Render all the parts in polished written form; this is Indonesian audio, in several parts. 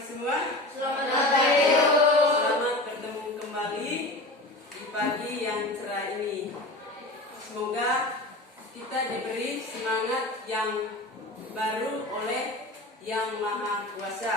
pagi semua. Selamat pagi. Selamat bertemu kembali di pagi yang cerah ini. Semoga kita diberi semangat yang baru oleh Yang Maha Kuasa.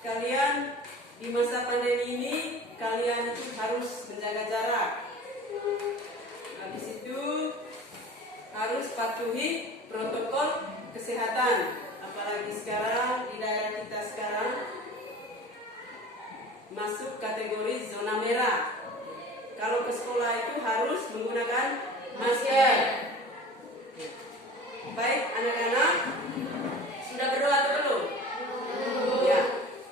Kalian di masa pandemi ini, kalian harus menjaga jarak. Habis itu harus patuhi protokol kesehatan. Apalagi sekarang di daerah kita sekarang masuk kategori zona merah. Kalau ke sekolah itu harus menggunakan masker. Baik anak-anak, sudah berdoa atau belum? Ya,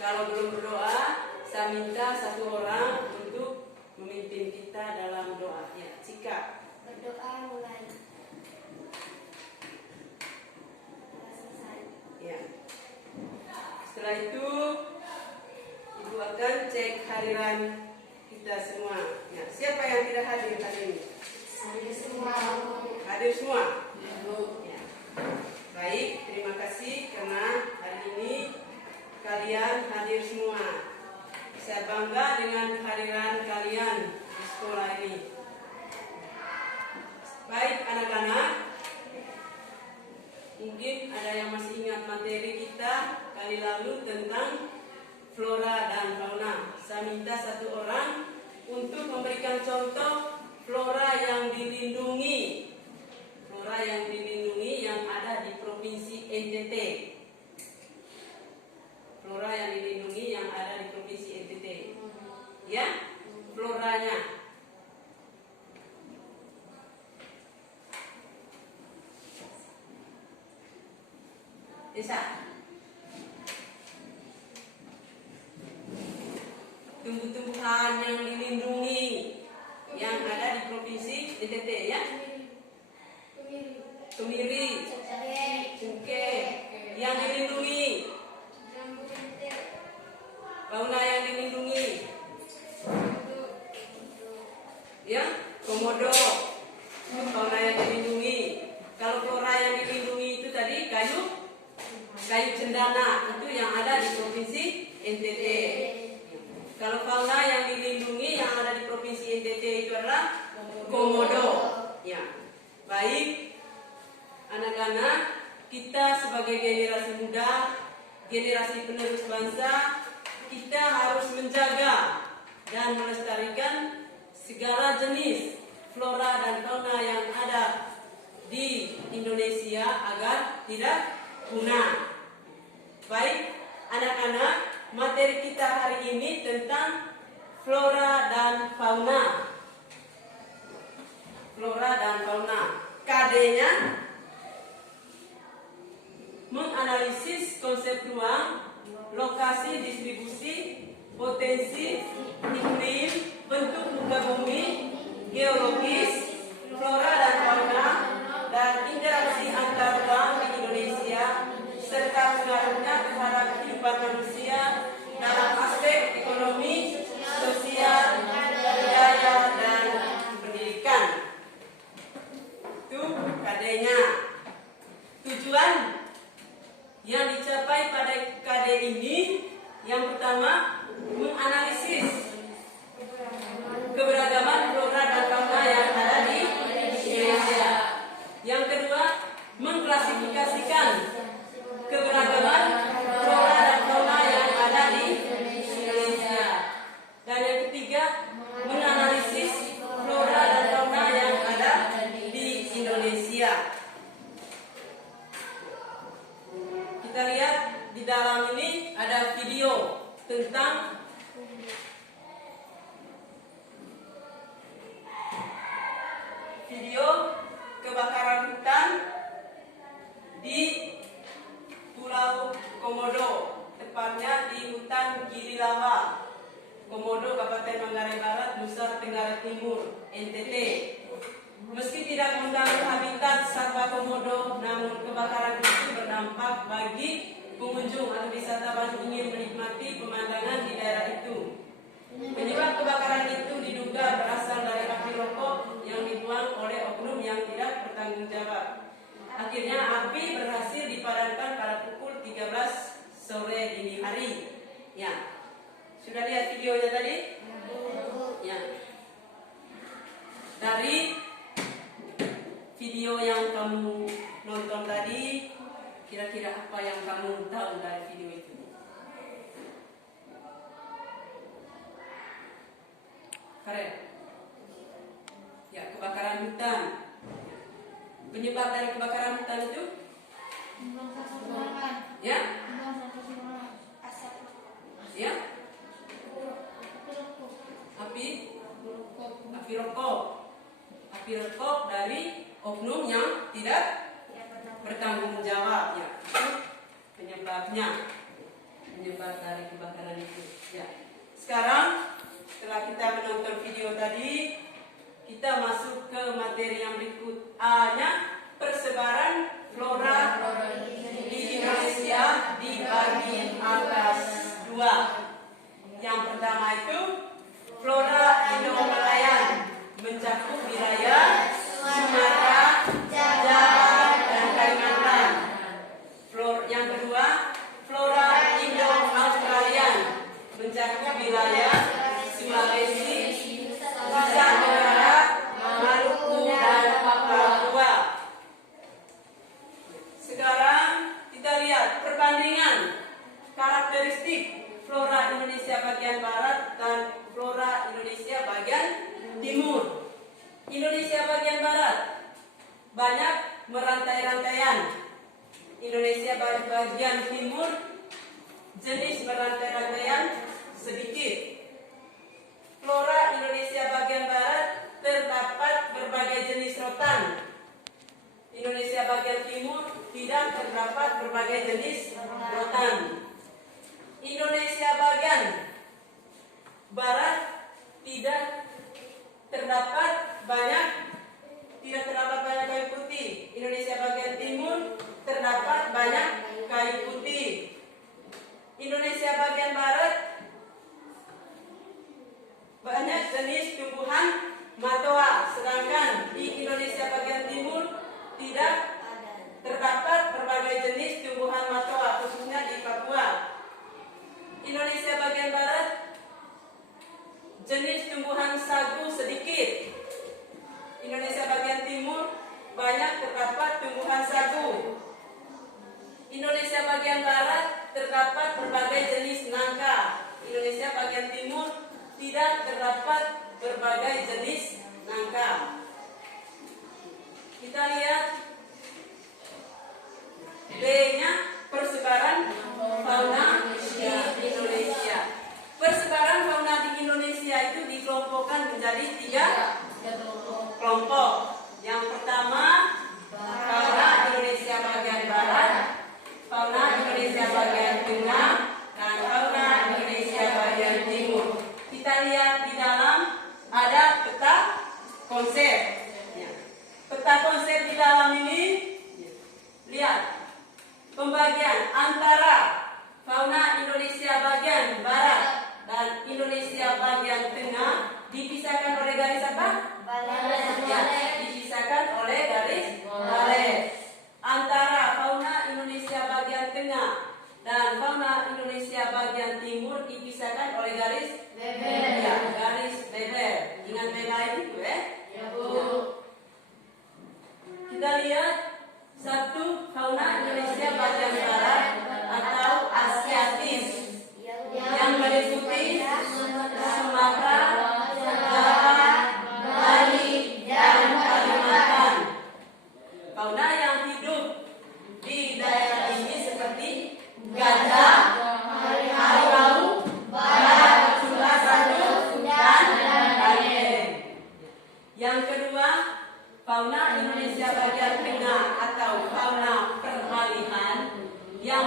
kalau belum berdoa, saya minta satu orang untuk memimpin kita dalam doa. Ya, Cika. Berdoa mulai. Ya. Setelah itu Ibu akan cek hadiran kita semua. Ya, siapa yang tidak hadir hari ini? Hadir semua. Hadir semua? Ya. Baik, terima kasih karena hari ini kalian hadir semua. Saya bangga dengan kehadiran kalian di sekolah ini. Baik anak-anak, mungkin ada yang masih ingat materi kita kali lalu tentang flora dan fauna. Saya minta satu orang untuk memberikan contoh flora yang dilindungi. Flora yang dilindungi yang ada di Provinsi NTT. Flora yang dilindungi yang ada di Provinsi NTT. Ya, floranya. Desa. Tumbuh-tumbuhan yang dilindungi yang ada di Provinsi NTT ya. Kemiri, cengkeh yang dilindungi. Fauna yang dilindungi. Ya, komodo. Fauna yang dilindungi. Kalau flora yang dilindungi itu tadi kayu cendana, itu yang ada di Provinsi NTT. Kalau fauna yang dilindungi yang ada di Provinsi NTT itu adalah komodo. Ya. Baik, anak-anak, kita sebagai generasi muda, generasi penerus bangsa, kita harus menjaga dan melestarikan segala jenis flora dan fauna yang ada di Indonesia agar tidak punah. Baik, anak-anak, materi kita hari ini tentang flora dan fauna. Flora dan fauna. KD-nya menganalisis konsep ruang, lokasi distribusi, potensi, iklim, bentuk muka bumi, geologis, flora dan fauna, dan interaksi antar ruang di Indonesia, serta pengaruhnya terhadap kehidupan manusia dalam aspek ekonomi, sosial, budaya, dan pendidikan. Itu KD-nya. Tujuan yang dicapai pada KD ini, yang pertama, menganalisis keberagaman flora dan fauna yang ada di Indonesia. Yang kedua, mengklasifikasikan keberagaman flora dan fauna yang ada di Indonesia. Dan yang ketiga, menganalisis flora dan fauna yang ada di Indonesia. Kita lihat di dalam ini ada video tentang kebakaran hutan di Pulau Komodo, tepatnya di hutan Gili Lava, Komodo, Kabupaten Manggarai Barat, Nusa Tenggara Timur, NTT. Meski tidak mengganggu habitat satwa komodo, namun kebakaran itu berdampak bagi pengunjung atau wisatawan ingin menikmati pemandangan di daerah itu. Penyebab kebakaran itu diduga berasal dari api rokok yang dibuang oleh oknum yang tidak bertanggung jawab. Akhirnya api berhasil dipadamkan pada pukul 13 sore di Keren. Ya, kebakaran hutan. Penyebab dari kebakaran hutan itu? Ya? Ya? Api rokok. Api rokok dari oknum yang tidak bertanggung jawab. Ya, itu penyebabnya. Penyebab dari kebakaran itu. Ya. Sekarang setelah kita menonton video tadi, kita masuk ke materi yang berikut. A-nya, persebaran flora di Indonesia dibagi atas 2. Yang pertama itu flora Indo-Malayan, mencakup wilayah Sumatera, Jawa, dan Kalimantan. Yang kedua, flora Indo-Australian, mencakup wilayah Sulawesi, Nusa Tenggara, Maluku, dan Papua. Sekarang kita lihat perbandingan karakteristik flora Indonesia bagian barat dan flora Indonesia bagian timur. Indonesia bagian barat banyak merantai-rantaian. Indonesia bagian timur jenis merantai-rantaian sedikit. Flora Indonesia bagian barat terdapat berbagai jenis rotan. Indonesia bagian timur tidak terdapat berbagai jenis rotan. Indonesia bagian barat tidak terdapat banyak kayu putih. Indonesia bagian timur terdapat banyak kayu putih. Indonesia bagian barat banyak jenis tumbuhan matoa, sedangkan di Indonesia bagian timur tidak terdapat berbagai jenis tumbuhan matoa, khususnya di Papua. Indonesia bagian barat jenis tumbuhan sagu sedikit. Indonesia bagian timur banyak terdapat tumbuhan sagu. Indonesia bagian barat terdapat berbagai jenis nangka. Indonesia bagian timur tidak terdapat berbagai jenis nangka. Kita lihat B-nya, persebaran fauna di Indonesia. Persebaran fauna di Indonesia itu dikelompokkan menjadi 3 kelompok. Yang pertama, fauna Indonesia bagian barat, fauna Indonesia bagian tengah, dan fauna Indonesia bagian timur. Kita lihat di dalam ada peta konsep. Peta konsep di dalam ini, lihat pembagian antara fauna Indonesia bagian barat dan Indonesia bagian tengah dipisahkan oleh garis apa? Ya, dipisahkan oleh garis balet. Antara fauna Indonesia bagian tengah dan fauna Indonesia bagian timur dipisahkan oleh garis beber. Ya, garis beber. Ingat beda itu ya? Ya, Bu. Kita lihat satu, fauna Indonesia bagian barat atau Asiatis yang meliputi Sumatera, Jawa, Bali, dan Kalimantan. Fauna yang hidup di daerah ini seperti gajah, harimau, badak, sulah satu, dan lain-lain. Yang kedua, fauna Indonesia bagian tengah atau fauna peralihan yang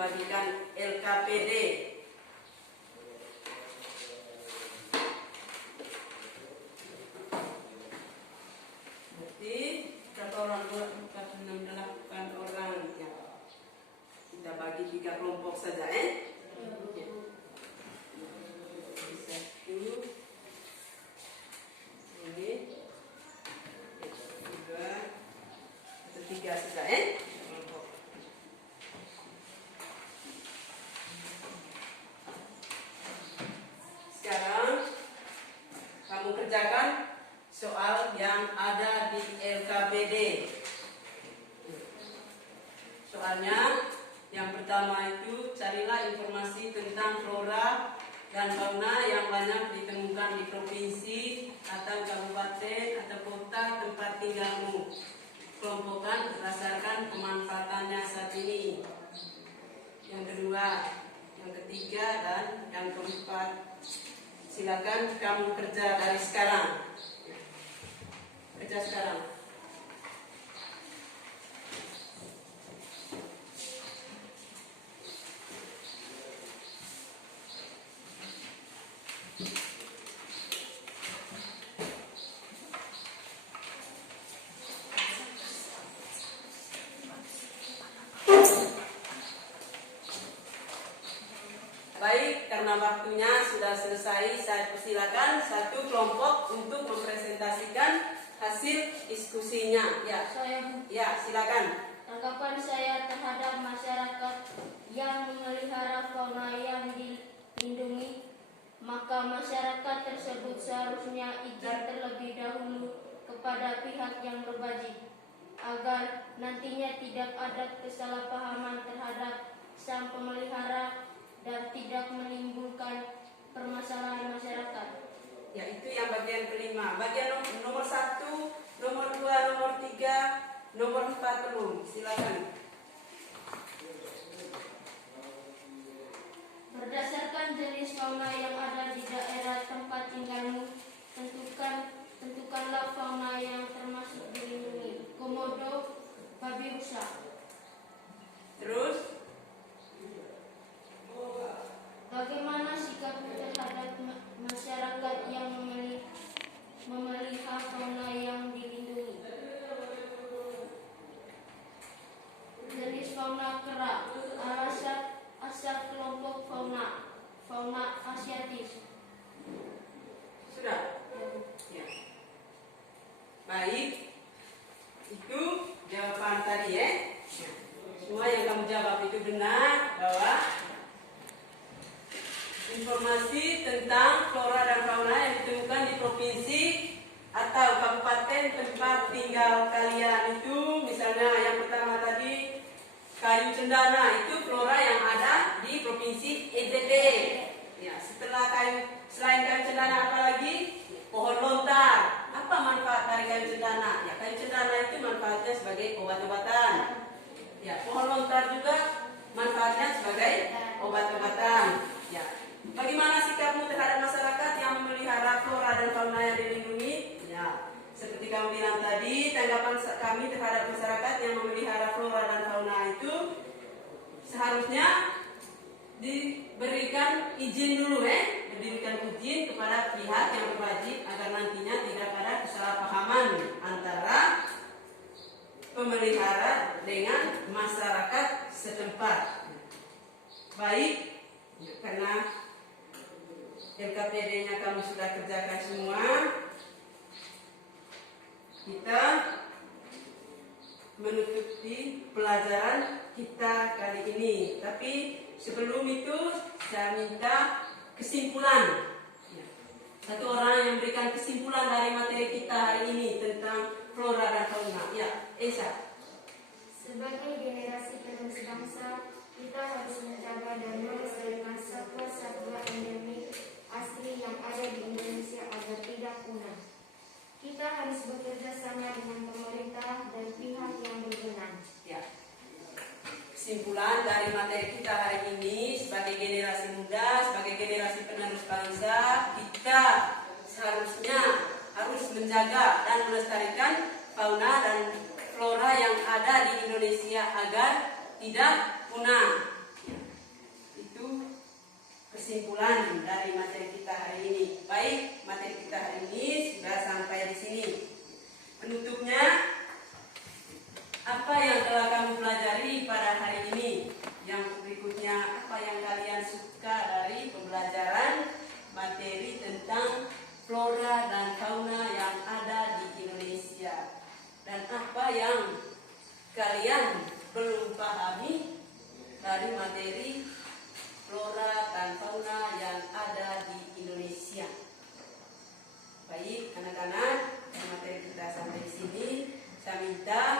membagikan LKPD. Berarti berapa orang? 2, 4, 6, 8 orang ya. Kita bagi 3 kelompok saja ya. Satu ini 2 atau 3 saja ya. Kelompok. Sekarang kamu kerjakan soal yang ada di LKPD. Soalnya yang pertama itu carilah informasi tentang flora dan fauna yang banyak ditemukan di provinsi atau kabupaten atau kota tempat tinggalmu. Kelompokkan berdasarkan pemanfaatannya saat ini. Yang kedua, yang ketiga, dan yang keempat. Silakan kamu kerja dari sekarang. Kerja sekarang. Baik, karena waktunya sudah selesai, saya persilakan satu kelompok untuk mempresentasikan hasil diskusinya. Ya, silakan. Tanggapan saya terhadap masyarakat yang memelihara fauna yang dilindungi, maka masyarakat tersebut seharusnya izin terlebih dahulu kepada pihak yang berwajib, agar nantinya tidak ada kesalahpahaman terhadap sang pemelihara dan tidak menimbulkan permasalahan masyarakat. Ya, itu yang bagian kelima. Bagian nomor 1, nomor 2, nomor 3, nomor 4 belum. Silakan. Berdasarkan jenis fauna yang ada di daerah tempat tinggalmu, tentukanlah fauna yang termasuk dilindungi. Komodo, babi rusa. Terus, Bagaimana sikapmu terhadap masyarakat yang memelihara fauna yang dilindungi? Jenis fauna kera, asal kelompok fauna asiatis. sudah? Ya. Baik. Itu jawaban tadi ya. Semua yang kamu jawab itu benar, bahwa informasi tentang flora dan fauna yang ditemukan di provinsi atau kabupaten tempat tinggal kalian itu, misalnya yang pertama tadi kayu cendana, itu flora yang ada di provinsi NTT. Ya, selain kayu cendana apa lagi? Pohon lontar. Apa manfaat dari kayu cendana? Ya, kayu cendana itu manfaatnya sebagai obat-obatan. Ya, pohon lontar juga manfaatnya sebagai obat-obatan. Ya. Bagaimana sikapmu terhadap masyarakat yang memelihara flora dan fauna yang dilindungi? Ya, seperti kamu bilang tadi, tanggapan kami terhadap masyarakat yang memelihara flora dan fauna itu seharusnya diberikan izin dulu, diberikan izin kepada pihak yang berwajib agar nantinya tidak ada kesalahpahaman antara pemelihara dengan masyarakat setempat. Baik, karena LKPD-nya kamu sudah kerjakan semua, kita menutupi pelajaran kita kali ini. Tapi sebelum itu saya minta kesimpulan. Satu orang yang memberikan kesimpulan dari materi kita hari ini tentang flora dan fauna. Ya, Esa. Sebagai generasi penerus bangsa, kita harus menjaga dan melestarikan satwa-satwa endemik asli yang ada di Indonesia agar tidak punah. Kita harus bekerja sama dengan pemerintah dan pihak yang berwenang. Ya. Kesimpulan dari materi kita hari ini, sebagai generasi muda, sebagai generasi penerus bangsa, kita seharusnya harus menjaga dan melestarikan fauna dan flora yang ada di Indonesia agar tidak punah. kesimpulan dari materi kita hari ini. Baik, materi kita hari ini sudah sampai di sini. Penutupnya, apa yang telah kamu pelajari pada hari ini? Yang berikutnya, apa yang kalian suka dari pembelajaran materi tentang flora dan fauna yang ada di Indonesia? Dan apa yang kalian belum pahami dari materi flora dan fauna yang ada di Indonesia? Baik, anak-anak, materi kita sampai di sini. Saya minta